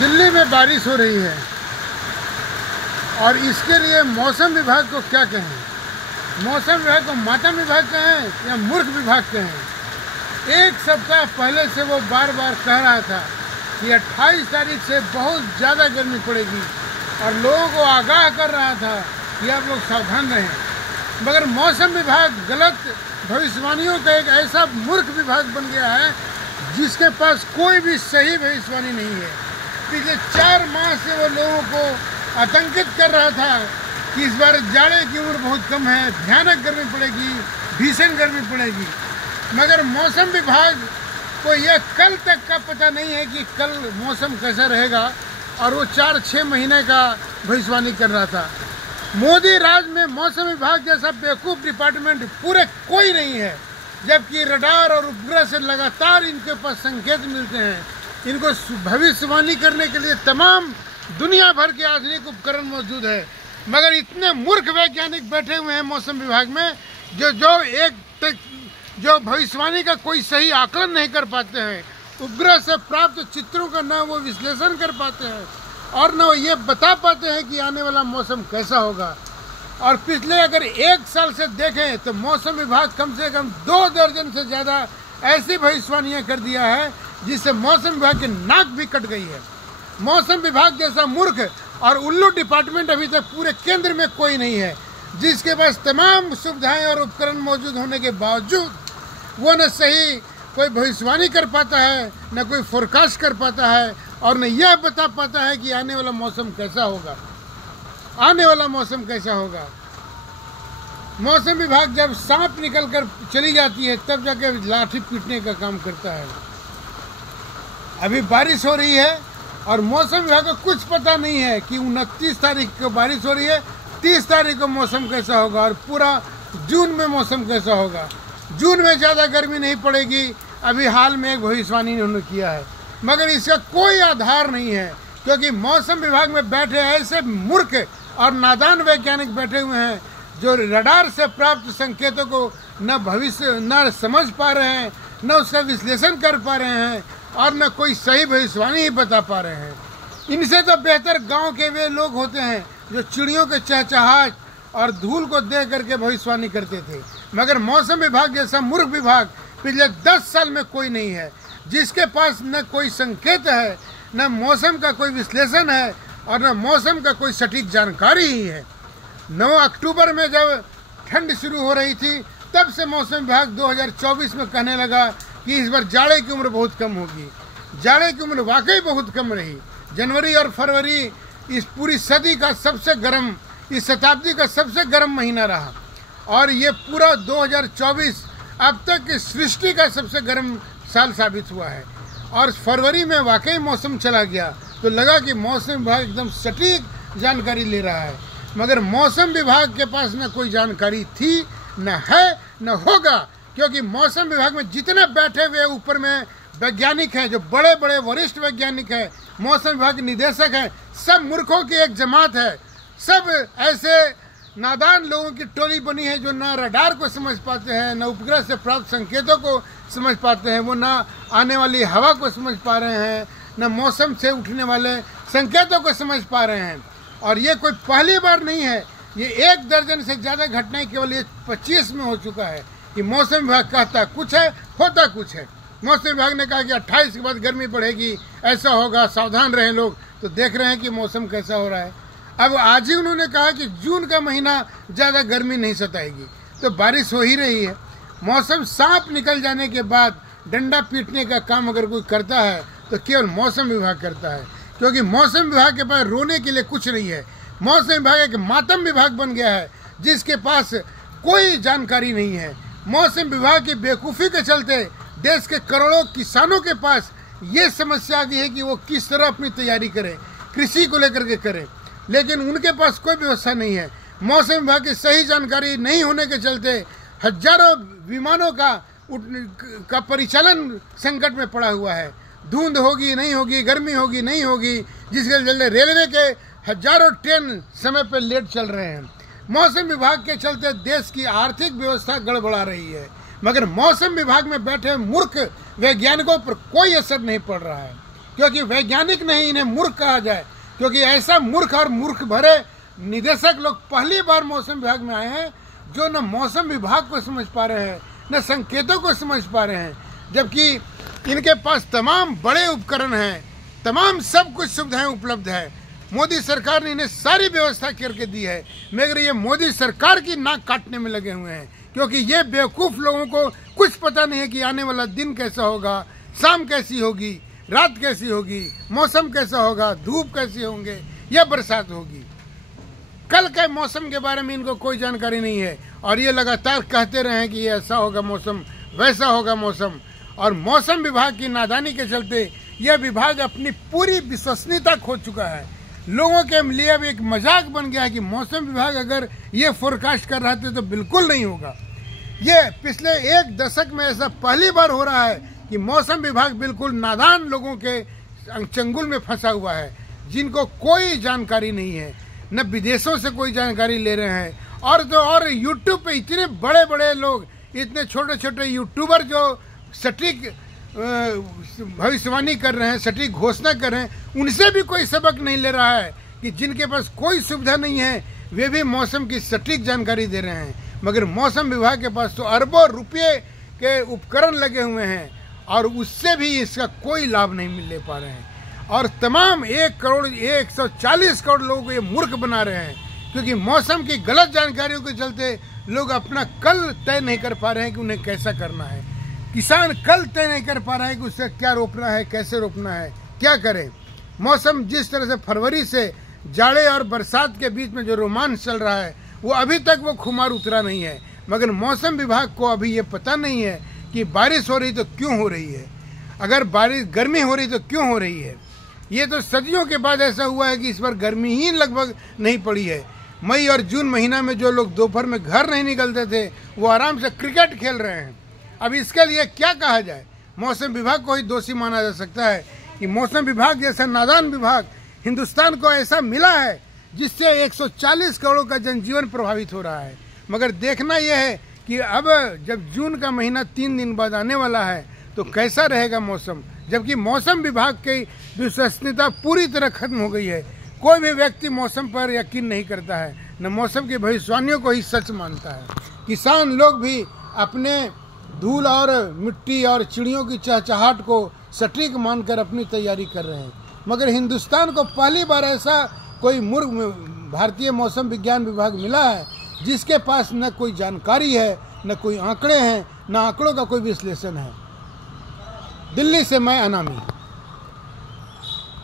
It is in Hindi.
दिल्ली में बारिश हो रही है और इसके लिए मौसम विभाग को क्या कहें? मौसम विभाग को मातम विभाग कहें या मूर्ख विभाग कहें? एक सप्ताह पहले से वो बार बार कह रहा था कि 28 तारीख से बहुत ज़्यादा गर्मी पड़ेगी और लोगों को आगाह कर रहा था कि आप लोग सावधान रहें। मगर मौसम विभाग गलत भविष्यवाणियों का एक ऐसा मूर्ख विभाग बन गया है जिसके पास कोई भी सही भविष्यवाणी नहीं है। पिछले 4 माह से वो लोगों को आतंकित कर रहा था कि इस बार जाड़े की उम्र बहुत कम है, भयानक गर्मी पड़ेगी, भीषण गर्मी पड़ेगी। मगर मौसम विभाग को यह कल तक का पता नहीं है कि कल मौसम कैसा रहेगा और वो 4-6 महीने का भविष्यवाणी कर रहा था। मोदी राज में मौसम विभाग जैसा बेवकूफ़ डिपार्टमेंट पूरे कोई नहीं है, जबकि रडार और उपग्रह से लगातार इनके पास संकेत मिलते हैं। इनको भविष्यवाणी करने के लिए तमाम दुनिया भर के आधुनिक उपकरण मौजूद है, मगर इतने मूर्ख वैज्ञानिक बैठे हुए हैं मौसम विभाग में जो भविष्यवाणी का कोई सही आकलन नहीं कर पाते हैं। उपग्रह से प्राप्त चित्रों का न वो विश्लेषण कर पाते हैं और न वो ये बता पाते हैं कि आने वाला मौसम कैसा होगा। और पिछले अगर 1 साल से देखें तो मौसम विभाग कम से कम 2 दर्जन से ज़्यादा ऐसी भविष्यवाणियाँ कर दिया है जिससे मौसम विभाग की नाक भी कट गई है। मौसम विभाग जैसा मूर्ख और उल्लू डिपार्टमेंट अभी तक पूरे केंद्र में कोई नहीं है, जिसके पास तमाम सुविधाएं और उपकरण मौजूद होने के बावजूद वो न सही कोई भविष्यवाणी कर पाता है, न कोई फोरकास्ट कर पाता है और न यह बता पाता है कि आने वाला मौसम कैसा होगा। आने वाला मौसम कैसा होगा। मौसम विभाग जब सांप निकल कर चली जाती है तब जाकर लाठी पीटने का काम करता है। अभी बारिश हो रही है और मौसम विभाग को कुछ पता नहीं है कि 29 तारीख को बारिश हो रही है, 30 तारीख को मौसम कैसा होगा और पूरा जून में मौसम कैसा होगा। जून में ज़्यादा गर्मी नहीं पड़ेगी, अभी हाल में एक भविष्यवाणी इन्होंने किया है, मगर इसका कोई आधार नहीं है क्योंकि मौसम विभाग में बैठे ऐसे मूर्ख और नादान वैज्ञानिक बैठे हुए हैं जो रडार से प्राप्त संकेतों को न समझ पा रहे हैं, न उसका विश्लेषण कर पा रहे हैं और न कोई सही भविष्यवाणी ही बता पा रहे हैं। इनसे तो बेहतर गांव के वे लोग होते हैं जो चिड़ियों के चहचहाहट और धूल को देख करके भविष्यवाणी करते थे। मगर मौसम विभाग जैसा मूर्ख विभाग पिछले 10 साल में कोई नहीं है, जिसके पास न कोई संकेत है, न मौसम का कोई विश्लेषण है और न मौसम का कोई सटीक जानकारी ही है। 9 अक्टूबर में जब ठंड शुरू हो रही थी तब से मौसम विभाग 2024 में कहने लगा कि इस बार जाड़े की उम्र बहुत कम होगी। जाड़े की उम्र वाकई बहुत कम रही। जनवरी और फरवरी इस पूरी सदी का सबसे गर्म, इस शताब्दी का सबसे गर्म महीना रहा और ये पूरा 2024 अब तक की सृष्टि का सबसे गर्म साल साबित हुआ है। और फरवरी में वाकई मौसम चला गया तो लगा कि मौसम विभाग एकदम सटीक जानकारी ले रहा है, मगर मौसम विभाग के पास न कोई जानकारी थी, न है, न होगा, क्योंकि मौसम विभाग में जितने बैठे हुए ऊपर में वैज्ञानिक हैं, जो बड़े बड़े वरिष्ठ वैज्ञानिक हैं, मौसम विभाग के निदेशक हैं, सब मूर्खों की एक जमात है। सब ऐसे नादान लोगों की टोली बनी है जो न रडार को समझ पाते हैं, न उपग्रह से प्राप्त संकेतों को समझ पाते हैं, वो न आने वाली हवा को समझ पा रहे हैं, न मौसम से उठने वाले संकेतों को समझ पा रहे हैं। और ये कोई पहली बार नहीं है, ये 1 दर्जन से ज़्यादा घटनाएं केवल ये 25 में हो चुका है कि मौसम विभाग कहता कुछ है, होता कुछ है। मौसम विभाग ने कहा कि 28 के बाद गर्मी बढ़ेगी, ऐसा होगा, सावधान रहें लोग, तो देख रहे हैं कि मौसम कैसा हो रहा है। अब आज ही उन्होंने कहा कि जून का महीना ज़्यादा गर्मी नहीं सताएगी, तो बारिश हो ही रही है। मौसम सांप निकल जाने के बाद डंडा पीटने का काम अगर कोई करता है तो केवल मौसम विभाग करता है, क्योंकि मौसम विभाग के पास रोने के लिए कुछ नहीं है। मौसम विभाग एक मातम विभाग बन गया है जिसके पास कोई जानकारी नहीं है। मौसम विभाग की बेवकूफ़ी के चलते देश के करोड़ों किसानों के पास ये समस्या आ गई है कि वो किस तरह अपनी तैयारी करें, कृषि को लेकर के करें, लेकिन उनके पास कोई व्यवस्था नहीं है। मौसम विभाग की सही जानकारी नहीं होने के चलते हजारों विमानों का परिचालन संकट में पड़ा हुआ है। धुंध होगी नहीं होगी, गर्मी होगी नहीं होगी, जिसके चलते रेलवे के हजारों ट्रेन समय पर लेट चल रहे हैं। मौसम विभाग के चलते देश की आर्थिक व्यवस्था गड़बड़ा रही है, मगर मौसम विभाग में बैठे मूर्ख वैज्ञानिकों पर कोई असर नहीं पड़ रहा है। क्योंकि वैज्ञानिक नहीं, इन्हें मूर्ख कहा जाए, क्योंकि ऐसा मूर्ख और मूर्ख भरे निदेशक लोग पहली बार मौसम विभाग में आए हैं जो न मौसम विभाग को समझ पा रहे हैं न संकेतों को समझ पा रहे हैं, जबकि इनके पास तमाम बड़े उपकरण हैं, तमाम सब कुछ सुविधाएं उपलब्ध है। मोदी सरकार ने इन्हें सारी व्यवस्था करके दी है, मगर ये मोदी सरकार की नाक काटने में लगे हुए हैं, क्योंकि ये बेवकूफ़ लोगों को कुछ पता नहीं है कि आने वाला दिन कैसा होगा, शाम कैसी होगी, रात कैसी होगी, मौसम कैसा होगा, धूप कैसी होंगे या बरसात होगी। कल के मौसम के बारे में इनको कोई जानकारी नहीं है और ये लगातार कहते रहे हैं कि ये ऐसा होगा मौसम, वैसा होगा मौसम। और मौसम विभाग की नादानी के चलते यह विभाग अपनी पूरी विश्वसनीयता खो चुका है। लोगों के लिए अब एक मजाक बन गया है कि मौसम विभाग अगर ये फोरकास्ट कर रहे थे तो बिल्कुल नहीं होगा। ये पिछले एक दशक में ऐसा पहली बार हो रहा है कि मौसम विभाग बिल्कुल नादान लोगों के चंगुल में फंसा हुआ है, जिनको कोई जानकारी नहीं है, न विदेशों से कोई जानकारी ले रहे हैं। और यूट्यूब पे इतने बड़े बड़े लोग, इतने छोटे छोटे यूट्यूबर जो सटीक भविष्यवाणी कर रहे हैं, सटीक घोषणा कर रहे हैं, उनसे भी कोई सबक नहीं ले रहा है कि जिनके पास कोई सुविधा नहीं है वे भी मौसम की सटीक जानकारी दे रहे हैं। मगर मौसम विभाग के पास तो अरबों रुपये के उपकरण लगे हुए हैं और उससे भी इसका कोई लाभ नहीं मिल पा रहे हैं। और तमाम 140 करोड़ लोगों को ये मूर्ख बना रहे हैं, क्योंकि मौसम की गलत जानकारियों के चलते लोग अपना कल तय नहीं कर पा रहे हैं कि उन्हें कैसा करना है। किसान कल तय नहीं कर पा रहा है कि उसे क्या रोपना है, कैसे रोपना है, क्या करें। मौसम जिस तरह से फरवरी से जाड़े और बरसात के बीच में जो रोमांच चल रहा है वो अभी तक वो खुमार उतरा नहीं है। मगर मौसम विभाग को अभी ये पता नहीं है कि बारिश हो रही तो क्यों हो रही है, अगर गर्मी हो रही तो क्यों हो रही है। ये तो सदियों के बाद ऐसा हुआ है कि इस बार गर्मी ही लगभग नहीं पड़ी है। मई और जून महीना में जो लोग दोपहर में घर नहीं निकलते थे वो आराम से क्रिकेट खेल रहे हैं। अब इसके लिए क्या कहा जाए? मौसम विभाग को ही दोषी माना जा सकता है कि मौसम विभाग जैसा नादान विभाग हिंदुस्तान को ऐसा मिला है जिससे 140 करोड़ का जनजीवन प्रभावित हो रहा है। मगर देखना यह है कि अब जब जून का महीना 3 दिन बाद आने वाला है तो कैसा रहेगा मौसम, जबकि मौसम विभाग की विश्वसनीयता पूरी तरह खत्म हो गई है। कोई भी व्यक्ति मौसम पर यकीन नहीं करता है, न मौसम की भविष्यवाणियों को ही सच मानता है। किसान लोग भी अपने धूल और मिट्टी और चिड़ियों की चहचहाट को सटीक मानकर अपनी तैयारी कर रहे हैं। मगर हिंदुस्तान को पहली बार ऐसा कोई मूर्ख भारतीय मौसम विज्ञान विभाग मिला है जिसके पास न कोई जानकारी है, न कोई आंकड़े हैं, न आंकड़ों का कोई विश्लेषण है। दिल्ली से मैं अनामी।